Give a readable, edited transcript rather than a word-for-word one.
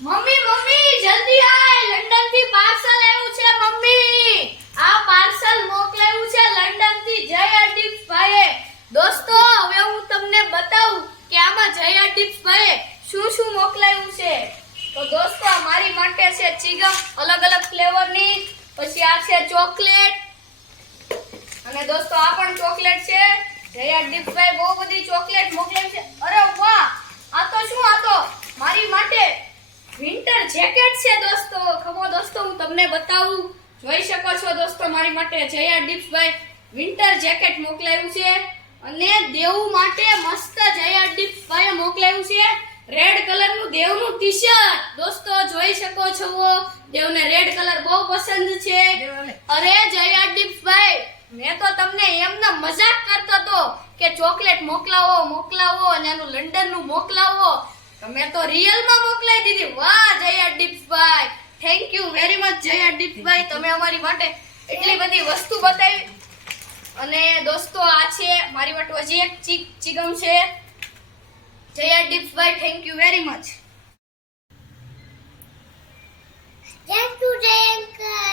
Mummy mummy જલ્દી આય, London થી parcel આવ્યું છે મમ્મી. આ પાર્સલ મોકલાયું છે લંડન થી જય ડિપ્સ ભાઈએ. દોસ્તો હવે હું તમને બતાવું કે આમાં જય ડિપ્સ ભાઈએ શું શું મોકલાયું છે. તો દોસ્તો આ મારી માટે છે ચીગમ અલગ અલગ ફ્લેવરની, પછી આ છે ચોકલેટ, અને દોસ્તો આ પણ ચોકલેટ છે. જય ડિપ્સ ભાઈ બહુ બધી ચોકલેટ મોકલાવી છે. અરે વાહ, આ તો શું, આ તો મારી માટે વિન્ટર જેકેટ છે દોસ્તો. ખમો દોસ્તો હું તમને બતાવું, જોઈ શકો છો દોસ્તો મારી માટે જય ડિપ્સ ભાઈ વિન્ટર જેકેટ મોકલાવ્યું છે. અને દેવ માટે મસ્ત જય ડિપ્સ ભાઈ મોકલાવ્યું છે રેડ કલરનું દેવનું ટી-શર્ટ. દોસ્તો જોઈ શકો છો દેવને રેડ કલર બહુ પસંદ છે. અરે જય ડિપ્સ ભાઈ મેં તો તમને એમનો મજાક કરતો તો કે ચોકલેટ મોકલાવો મોકલાવો અને એનું લંડન નું મોકલાવો, તમે તો રિયલ માં મોકલાઈ દીધી. વાહ જય ડિપ્સ ભાઈ, થેન્ક યુ વેરી મચ જય ડિપ્સ ભાઈ, તમે અમારી માટે એટલી બધી વસ્તુ બતાવી. અને દોસ્તો આ છે મારી માટે હજી એક ચીગમ છે. જય ડિપ્સ ભાઈ thank you very much. Thank you જય અંકલ.